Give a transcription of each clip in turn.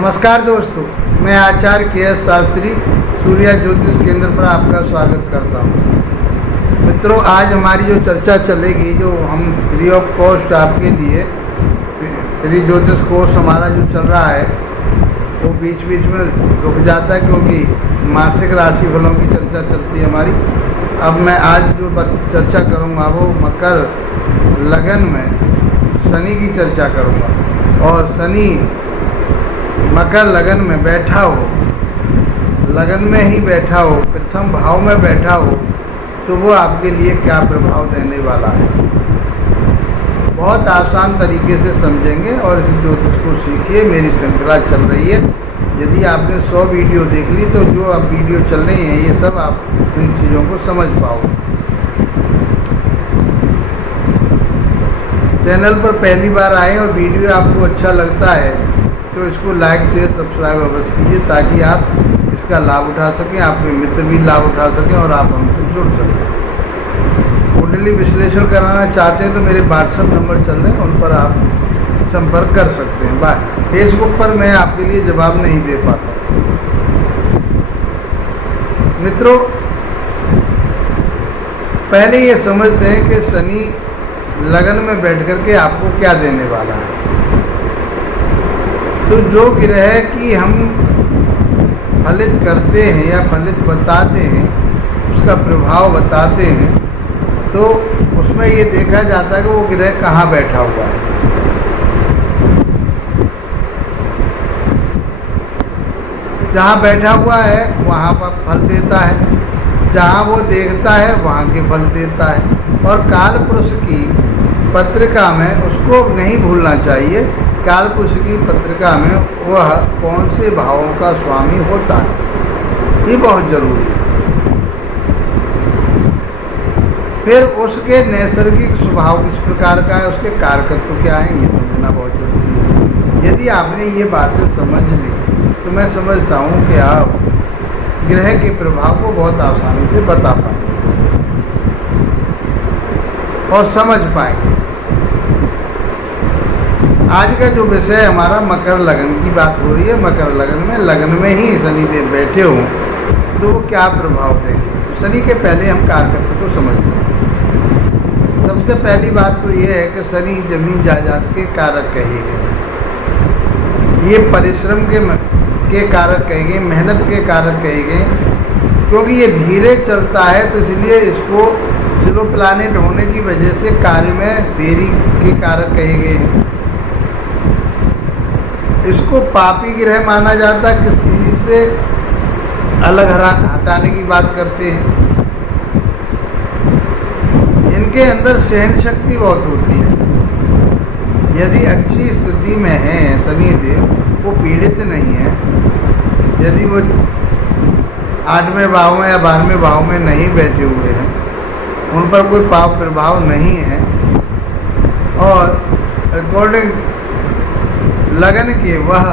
नमस्कार दोस्तों, मैं आचार्य के.एस. शास्त्री सूर्या ज्योतिष केंद्र पर आपका स्वागत करता हूं। मित्रों, आज हमारी जो चर्चा चलेगी, जो हम फ्री ऑफ कॉस्ट आपके लिए फ्री ज्योतिष कोर्स हमारा जो चल रहा है वो बीच बीच में रुक जाता है क्योंकि मासिक राशि फलों की चर्चा चलती है हमारी। अब मैं आज जो चर्चा करूँगा वो मकर लगन में शनि की चर्चा करूँगा। और शनि मकर लगन में बैठा हो, लगन में ही बैठा हो, प्रथम भाव में बैठा हो, तो वो आपके लिए क्या प्रभाव देने वाला है, बहुत आसान तरीके से समझेंगे और इस ज्योतिष को सीखिए। मेरी श्रृंखला चल रही है। यदि आपने 100 वीडियो देख ली तो जो अब वीडियो चल रही हैं ये सब आप इन चीज़ों को समझ पाओ। चैनल पर पहली बार आए और वीडियो आपको अच्छा लगता है तो इसको लाइक शेयर सब्सक्राइब अवश्य कीजिए ताकि आप इसका लाभ उठा सकें, आपके मित्र भी लाभ उठा सकें और आप हमसे जुड़ सकें। कुंडली विश्लेषण कराना चाहते हैं तो मेरे व्हाट्सएप नंबर चल रहे हैं, उन पर आप संपर्क कर सकते हैं। फेसबुक पर मैं आपके लिए जवाब नहीं दे पाता। मित्रों, पहले ये समझते हैं कि शनि लगन में बैठ करके आपको क्या देने वाला है। तो जो ग्रह की हम फलित करते हैं या फलित बताते हैं, उसका प्रभाव बताते हैं, तो उसमें ये देखा जाता है कि वो ग्रह कहाँ बैठा हुआ है। जहाँ बैठा हुआ है वहाँ पर फल देता है, जहाँ वो देखता है वहाँ के फल देता है। और काल पुरुष की पत्रिका में उसको नहीं भूलना चाहिए, काल पुरुष की पत्रिका में वह कौन से भावों का स्वामी होता है, ये बहुत जरूरी है। फिर उसके नैसर्गिक स्वभाव किस प्रकार का है, उसके कारकत्व क्या है, ये समझना बहुत जरूरी है। यदि आपने ये बातें समझ ली तो मैं समझता हूँ कि आप ग्रह के प्रभाव को बहुत आसानी से बता पाएंगे और समझ पाएंगे। आज का जो विषय हमारा मकर लगन की बात हो रही है। मकर लगन में ही शनिदेव बैठे हों तो वो क्या प्रभाव देंगे। शनि के पहले हम कारकत्व को समझते हैं। सबसे पहली बात तो ये है कि शनि जमीन जायदाद के कारक कहे गए, ये परिश्रम के कारक कहे गए, मेहनत के कारक कहे गए, क्योंकि ये धीरे चलता है तो इसलिए इसको स्लो प्लानेट होने की वजह से कार्य में देरी के कारक कहे गए। इसको पापी ग्रह माना जाता है, किसी से अलग हटाने की बात करते हैं। इनके अंदर सहन शक्ति बहुत होती है। यदि अच्छी स्थिति में है शनिदेव, वो पीड़ित नहीं है, यदि वो 8वें भाव में या 12वें भाव में नहीं बैठे हुए हैं, उन पर कोई पाप प्रभाव नहीं है और अकॉर्डिंग लगन के वह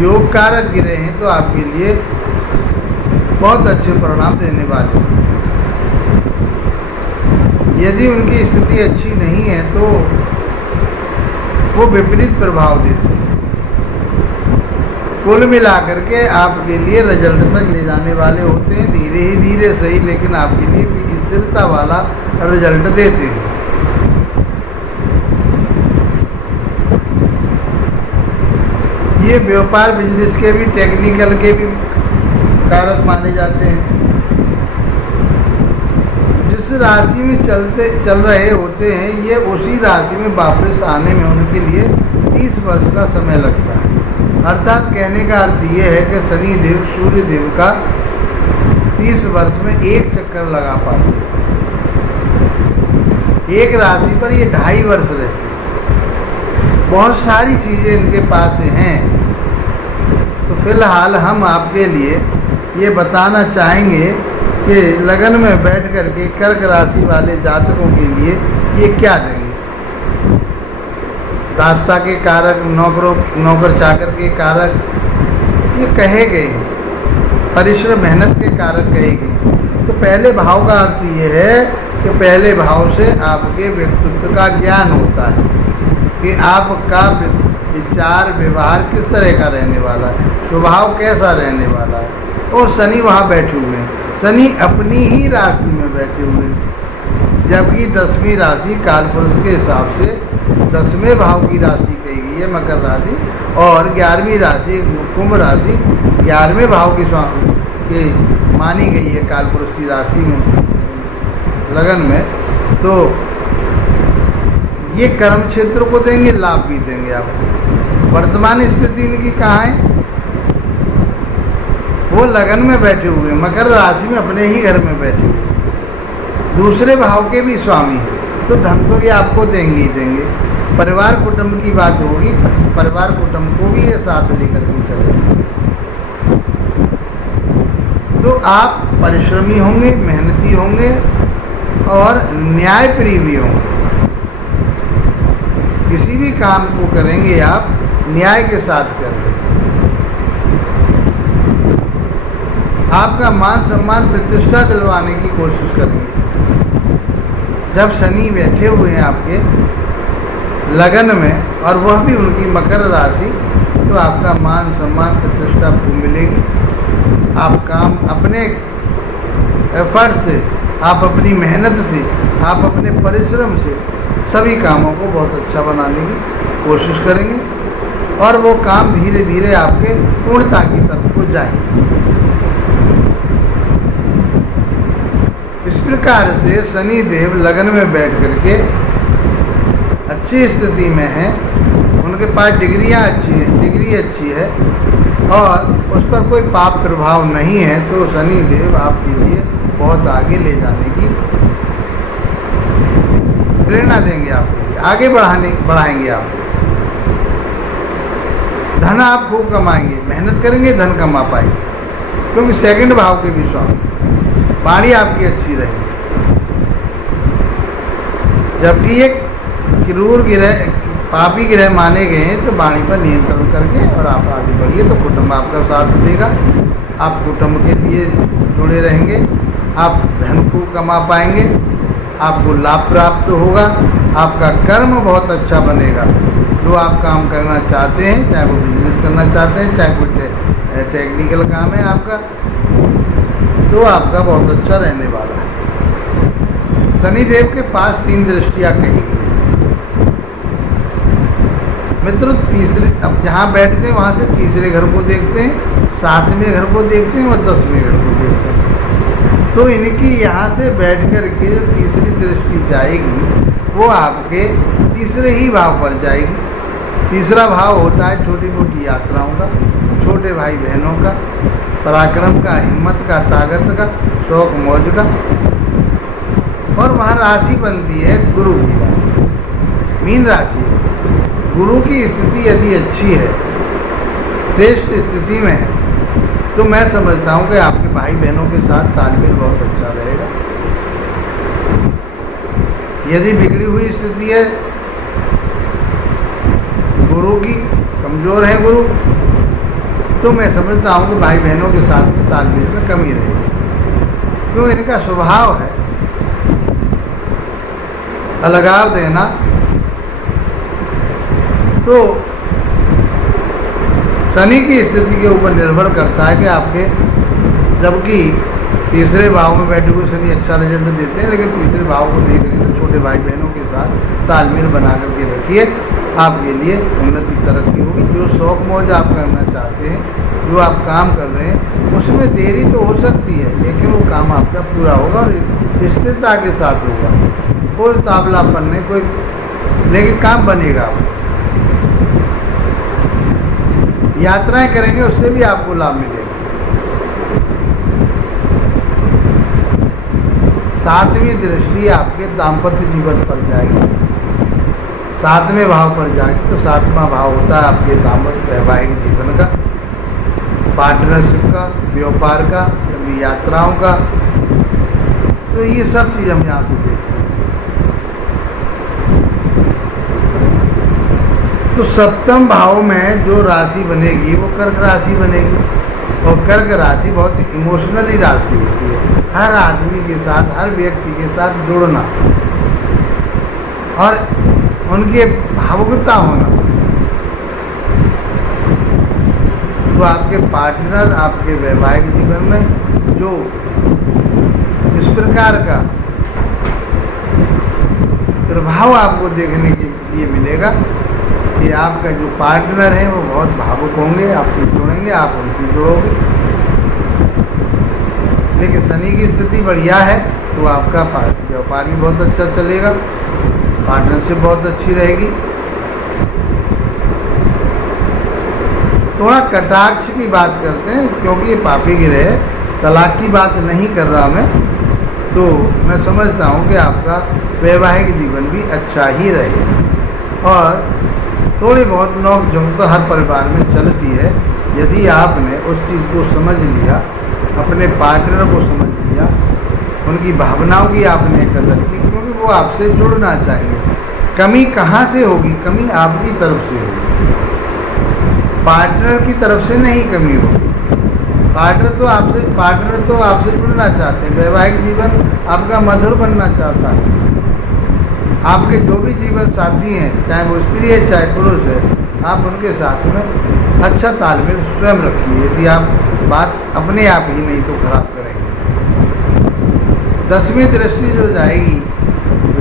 योग कारक गिरे हैं तो आपके लिए बहुत अच्छे परिणाम देने वाले हैं। यदि उनकी स्थिति अच्छी नहीं है तो वो विपरीत प्रभाव देते हैं। कुल मिलाकर के आपके लिए रिजल्ट तक ले जाने वाले होते हैं, धीरे ही धीरे सही, लेकिन आपके लिए स्थिरता वाला रिजल्ट देते हैं। ये व्यापार बिजनेस के भी, टेक्निकल के भी कारक माने जाते हैं। जिस राशि में चल रहे होते हैं ये उसी राशि में वापस आने में उनके लिए 30 वर्ष का समय लगता है। अर्थात कहने का अर्थ ये है कि शनिदेव सूर्य देव का 30 वर्ष में एक चक्कर लगा पाते हैं। एक राशि पर ये 2.5 वर्ष रहते हैं। बहुत सारी चीज़ें इनके पास हैं। तो फिलहाल हम आपके लिए ये बताना चाहेंगे कि लगन में बैठ कर के कर्क राशि वाले जातकों के लिए ये क्या देंगे। दास्ता के कारक, नौकर चाकर के कारक ये कहे गए, परिश्रम मेहनत के कारक कहे गए। तो पहले भाव का अर्थ ये है कि पहले भाव से आपके व्यक्तित्व का ज्ञान होता है कि आपका विचार व्यवहार किस तरह का रहने वाला है, स्वभाव कैसा रहने वाला है। और शनि वहाँ बैठे हुए हैं, शनि अपनी ही राशि में बैठे हुए हैं, जबकि 10वीं राशि कालपुरुष के हिसाब से 10वें भाव की राशि कही गई है मकर राशि, और 11वीं राशि कुंभ राशि 11वें भाव की मानी गई है कालपुरुष की राशि में, लगन में। तो ये कर्म क्षेत्र को देंगे, लाभ भी देंगे आपको। वर्तमान स्थिति इनकी कहाँ है, वो लगन में बैठे हुए, मकर राशि में अपने ही घर में बैठे हुए, दूसरे भाव के भी स्वामी हैं, तो धन तो ये आपको देंगे ही देंगे। परिवार कुटुंब की बात होगी, परिवार कुटुंब को भी ये साथ लेकर के चलेंगे। तो आप परिश्रमी होंगे, मेहनती होंगे और न्यायप्रिय भी होंगे। किसी भी काम को करेंगे आप न्याय के साथ करेंगे। आपका मान सम्मान प्रतिष्ठा दिलवाने की कोशिश करेंगे। जब शनि बैठे हुए हैं आपके लगन में, और वह भी उनकी मकर राशि, तो आपका मान सम्मान प्रतिष्ठा को मिलेगी। आप काम अपने एफर्ट से, आप अपनी मेहनत से, आप अपने परिश्रम से सभी कामों को बहुत अच्छा बनाने की कोशिश करेंगे, और वो काम धीरे धीरे आपके पूर्णता की तरफ को जाएंगे। इस प्रकार से शनि देव लगन में बैठ करके अच्छी स्थिति में हैं, उनके पास डिग्रियां अच्छी हैं, डिग्री अच्छी है, और उस पर कोई पाप प्रभाव नहीं है, तो शनि देव आपके लिए बहुत आगे ले जाने की प्रेरणा देंगे, आपके लिए आगे बढ़ाएंगे आपको। धन आप खूब कमाएंगे, मेहनत करेंगे धन कमा पाएंगे, क्योंकि सेकंड भाव के भी स्वामी, वाणी आपकी अच्छी रहेगी। जबकि एक क्रूर ग्रह, पापी ग्रह माने गए हैं, तो वाणी पर नियंत्रण करके और आप आगे बढ़िए, तो कुटुंब आपका साथ देगा, आप कुटुंब के लिए जुड़े रहेंगे, आप धन को कमा पाएंगे, आपको लाभ प्राप्त होगा, आपका कर्म बहुत अच्छा बनेगा। जो आप काम करना चाहते हैं, चाहे वो बिजनेस करना चाहते हैं, चाहे कोई टेक्निकल काम है आपका, तो आपका बहुत अच्छा रहने वाला है। शनिदेव के पास 3 दृष्टियाँ कही गई। मित्रों, तीसरे, अब जहाँ बैठते हैं वहाँ से तीसरे घर को देखते हैं, 7वें घर को देखते हैं और 10वें घर को देखते हैं। तो इनकी यहाँ से बैठ कर के जो तीसरी दृष्टि जाएगी, वो आपके तीसरे ही भाव पर जाएगी। तीसरा भाव होता है छोटी मोटी यात्राओं का, छोटे भाई बहनों का, पराक्रम का, हिम्मत का, ताकत का, शौक मौज का, और वहाँ राशि बनती है गुरु की, मीन राशि। गुरु की स्थिति यदि अच्छी है, श्रेष्ठ स्थिति में है, तो मैं समझता हूँ कि आपके भाई बहनों के साथ तालमेल बहुत अच्छा रहेगा। यदि बिगड़ी हुई स्थिति है गुरु की, कमज़ोर है गुरु, तो मैं समझता हूँ कि भाई बहनों के साथ में तालमेल में कमी रहेगी, क्यों इनका स्वभाव है अलगाव देना। तो शनि की स्थिति के ऊपर निर्भर करता है कि आपके, जबकि तीसरे भाव में बैठे हुए शनि अच्छा रिजल्ट देते हैं, लेकिन तीसरे भाव को देख रहे हैं तो छोटे भाई बहनों के साथ तालमेल बना करके रखिए, आपके लिए उन्नति तरक्की होगी। जो शौक मौज आप करना चाहते हैं, जो आप काम कर रहे हैं, उसमें देरी तो हो सकती है, लेकिन वो काम आपका पूरा होगा और स्थिरता के साथ होगा, कोई ताबलापन नहीं, कोई, लेकिन काम बनेगा। यात्राएं करेंगे, उससे भी आपको लाभ मिलेगा। 7वीं दृष्टि आपके दाम्पत्य जीवन पर जाएगी, 7वें भाव पर जाएगी। तो 7वां भाव होता है आपके दाम्पत्य वैवाहिक जीवन का, पार्टनरशिप का, व्यापार का, कभी यात्राओं का। तो ये सब चीज़ हम यहाँ से देखते हैं। तो 7वें भाव में जो राशि बनेगी वो कर्क राशि बनेगी, और कर्क राशि बहुत इमोशनली राशि होती है। हर आदमी के साथ, हर व्यक्ति के साथ जुड़ना और उनके भावुकता होना, तो आपके पार्टनर आपके वैवाहिक जीवन में जो इस प्रकार का प्रभाव आपको देखने के लिए मिलेगा कि आपका जो पार्टनर है वो बहुत भावुक होंगे, आपसे जुड़ेंगे, आप उनसे जुड़ोगे। लेकिन शनि की स्थिति बढ़िया है तो आपका व्यापार भी बहुत अच्छा चलेगा, पार्टनरशिप बहुत अच्छी रहेगी। थोड़ा कटाक्ष की बात करते हैं क्योंकि ये पापी गिरह है, तलाक की बात नहीं कर रहा मैं। तो मैं समझता हूँ कि आपका वैवाहिक जीवन भी अच्छा ही रहेगा और थोड़ी बहुत नोक झोंक तो हर परिवार में चलती है। यदि आपने उस चीज़ को समझ लिया, अपने पार्टनर को समझ लिया, उनकी भावनाओं की आपने कदर की, क्योंकि वो आपसे जुड़ना चाहिए। कमी कहाँ से होगी? कमी आपकी तरफ से होगी, पार्टनर की तरफ से नहीं कमी होगी। पार्टनर तो आपसे जुड़ना चाहते हैं, वैवाहिक जीवन आपका मधुर बनना चाहता है। आपके जो भी जीवन साथी हैं, चाहे वो स्त्री है चाहे पुरुष है, आप उनके साथ में अच्छा तालमेल स्वयं रखिए। यदि आप बात अपने आप ही नहीं तो खराब करेंगे। 10वीं दृष्टि जो जाएगी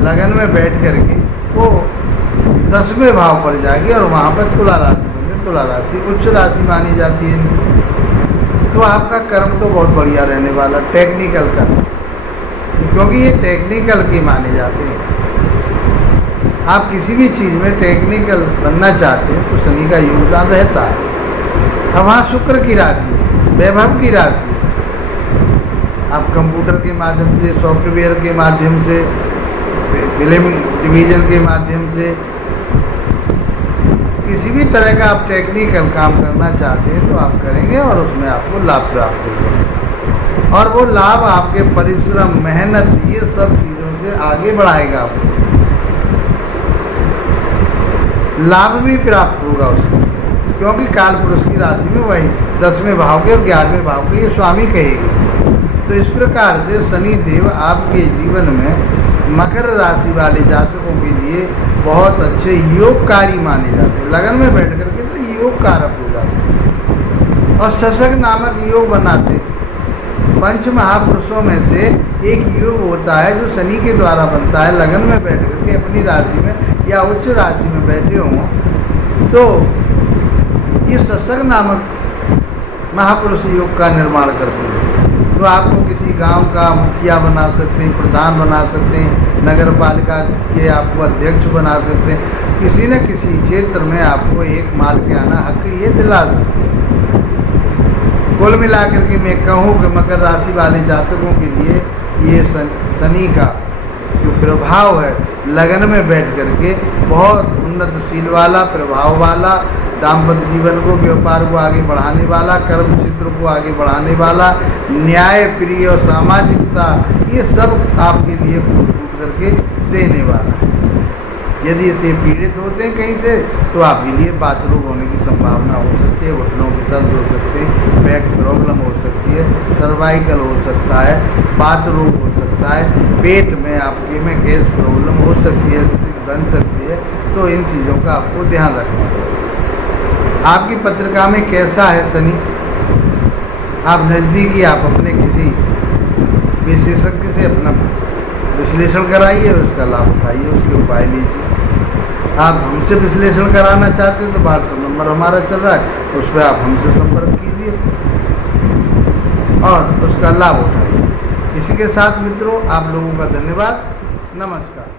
लगन में बैठ करके वो 10वें भाव पर जाएगी और वहाँ पर तुला राशि बनती। तुला राशि उच्च राशि मानी जाती है। तो आपका कर्म तो बहुत बढ़िया रहने वाला, टेक्निकल कर्म, क्योंकि ये टेक्निकल के माने जाते हैं। आप किसी भी चीज़ में टेक्निकल बनना चाहते हैं तो शनि का योगदान रहता है। अब वहाँ शुक्र की राशि, वैभव की राशि, आप कंप्यूटर के माध्यम से, सॉफ्टवेयर के माध्यम से, फिल्म डिवीज़न के माध्यम से, किसी भी तरह का आप टेक्निकल काम करना चाहते हैं तो आप करेंगे और उसमें आपको लाभ प्राप्त होगा। और वो लाभ आपके परिश्रम, मेहनत, ये सब चीज़ों से आगे बढ़ाएगा। आपको लाभ भी प्राप्त होगा उसको, क्योंकि काल पुरुष की राशि में वही 10वें भाव के और 11वें भाव के ये स्वामी कहेगी। तो इस प्रकार से शनि देव आपके जीवन में मकर राशि वाले जातकों के लिए बहुत अच्छे योगकारी माने जाते हैं। लगन में बैठ करके तो योग कारक हो जाते हैं और शशक नामक योग बनाते हैं। पंच महापुरुषों में से एक योग होता है जो शनि के द्वारा बनता है। लगन में बैठ करके अपनी राशि में या उच्च राशि में बैठे हों तो ये शशक नामक महापुरुष योग का निर्माण करते हैं। तो आपको किसी गांव का मुखिया बना सकते हैं, प्रधान बना सकते हैं, नगर पालिका के आपको अध्यक्ष बना सकते हैं। किसी न किसी क्षेत्र में आपको एक माल के आना हक ये दिला सकते हैं। कुल मिलाकर के मैं कहूँ कि मकर राशि वाले जातकों के लिए ये शनि का जो प्रभाव है लगन में बैठ करके बहुत उन्नतशील वाला, प्रभाव वाला, दाम्पत्य जीवन को, व्यापार को आगे बढ़ाने वाला, कर्म क्षेत्र को आगे बढ़ाने वाला, न्याय प्रिय और सामाजिकता, ये सब आपके लिए कूट कूट करके देने वाला है। यदि इसे पीड़ित होते हैं कहीं से तो आपके लिए बात रोग होने की संभावना हो सकती है, घुटनों के दर्द हो सकते हैं, बैक प्रॉब्लम हो सकती है, सर्वाइकल हो सकता है, बात रोग हो सकता है, पेट में आपके में गैस प्रॉब्लम हो सकती है, बन सकती है। तो इन चीज़ों का आपको ध्यान रखना है। आपकी पत्रिका में कैसा है शनि, आप नज़दीकी आप अपने किसी विशेषज्ञ से अपना विश्लेषण कराइए, उसका लाभ उठाइए, उसके उपाय लीजिए। आप हमसे विश्लेषण कराना चाहते हैं तो व्हाट्सएप नंबर हमारा चल रहा है, उस पर आप हमसे संपर्क कीजिए और उसका लाभ उठाइए। इसी के साथ मित्रों, आप लोगों का धन्यवाद, नमस्कार।